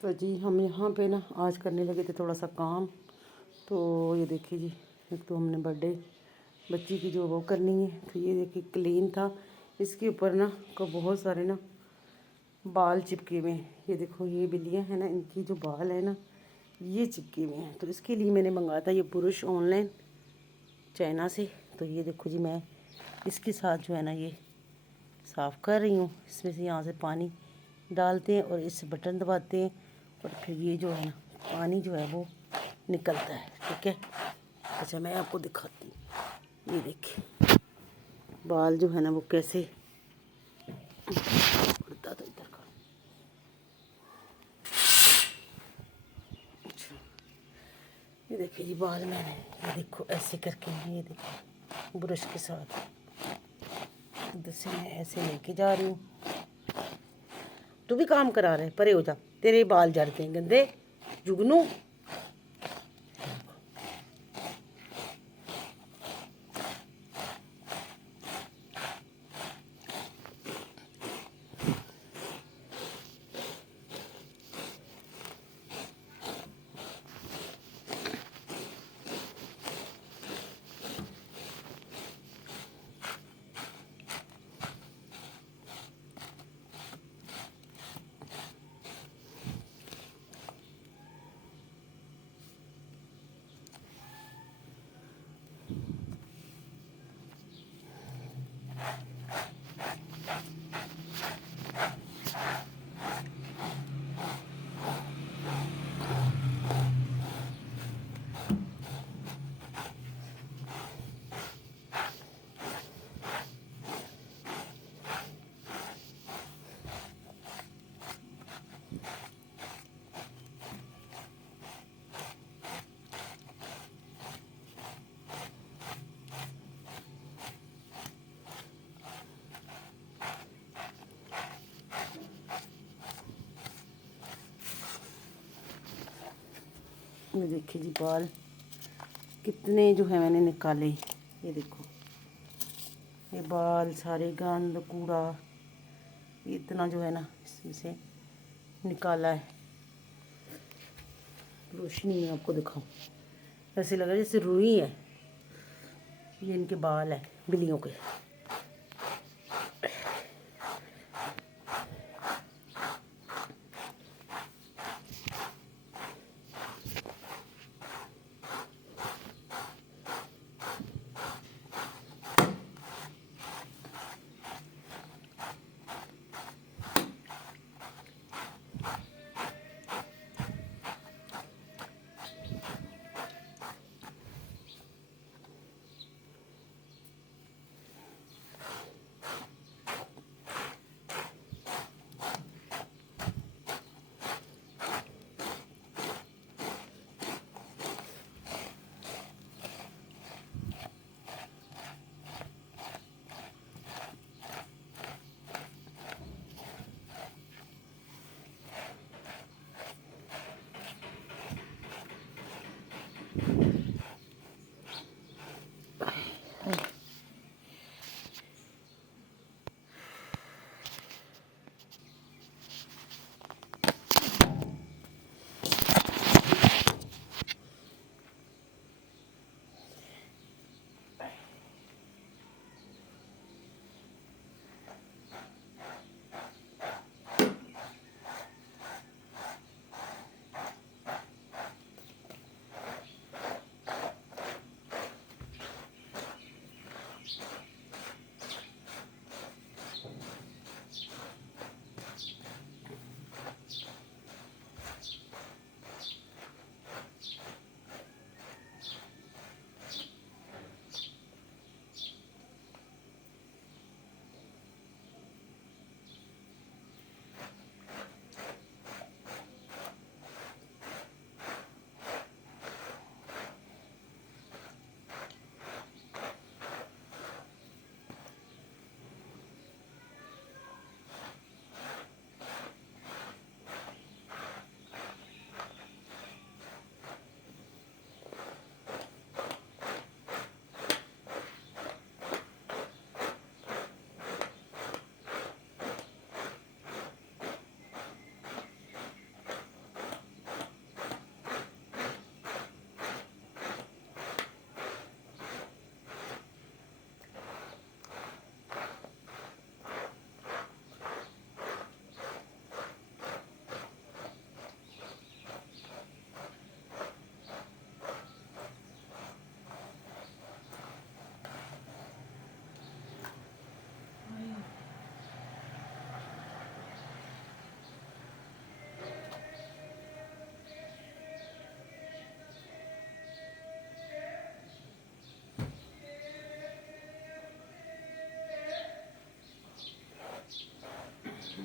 तो जी हम यहाँ पे ना आज करने लगे थे थोड़ा सा काम। तो ये देखिए जी, एक तो हमने बर्थडे बच्ची की जो वो करनी है, तो ये देखिए क्लीन था। इसके ऊपर ना को बहुत सारे ना बाल चिपके हुए हैं। ये देखो ये बिल्लियाँ हैं ना, इनकी जो बाल है ना ये चिपके हुए हैं। तो इसके लिए मैंने मंगाया था ये ब्रश ऑनलाइन चाइना से। तो ये देखो जी, मैं इसके साथ जो है ना ये साफ़ कर रही हूँ। इसमें से यहाँ से पानी डालते हैं और इस बटन दबाते हैं और फिर ये जो है ना पानी जो है वो निकलता है। ठीक है, अच्छा मैं आपको दिखाती हूँ। ये देखिए बाल जो है ना वो कैसे उड़ता था इधर का। अच्छा ये देखिए जी बाल मैंने ये देखो ऐसे करके ये देखो ब्रश के साथ इधर से मैं ऐसे लेके जा रही हूँ। तू भी काम करा रहे, परे हो जा, तेरे बाल जड़ते हैं गंदे जुगनू। ये देखिए जी बाल कितने जो है मैंने निकाले। ये देखो ये बाल सारे गंद कूड़ा इतना जो है ना इसमें से निकाला है। रोशनी में आपको दिखाऊं, ऐसे लग रहा है जैसे रुई है। ये इनके बाल है बिल्लियों के।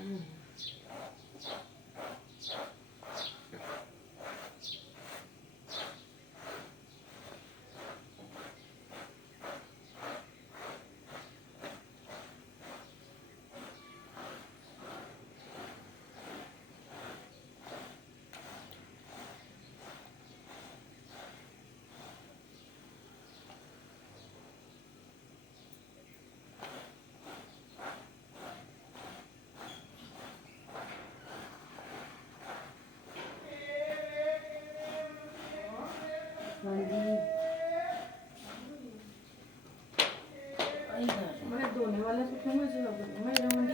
हाँ जी मैं धोने वाला सूखा मुझे मैं मंडी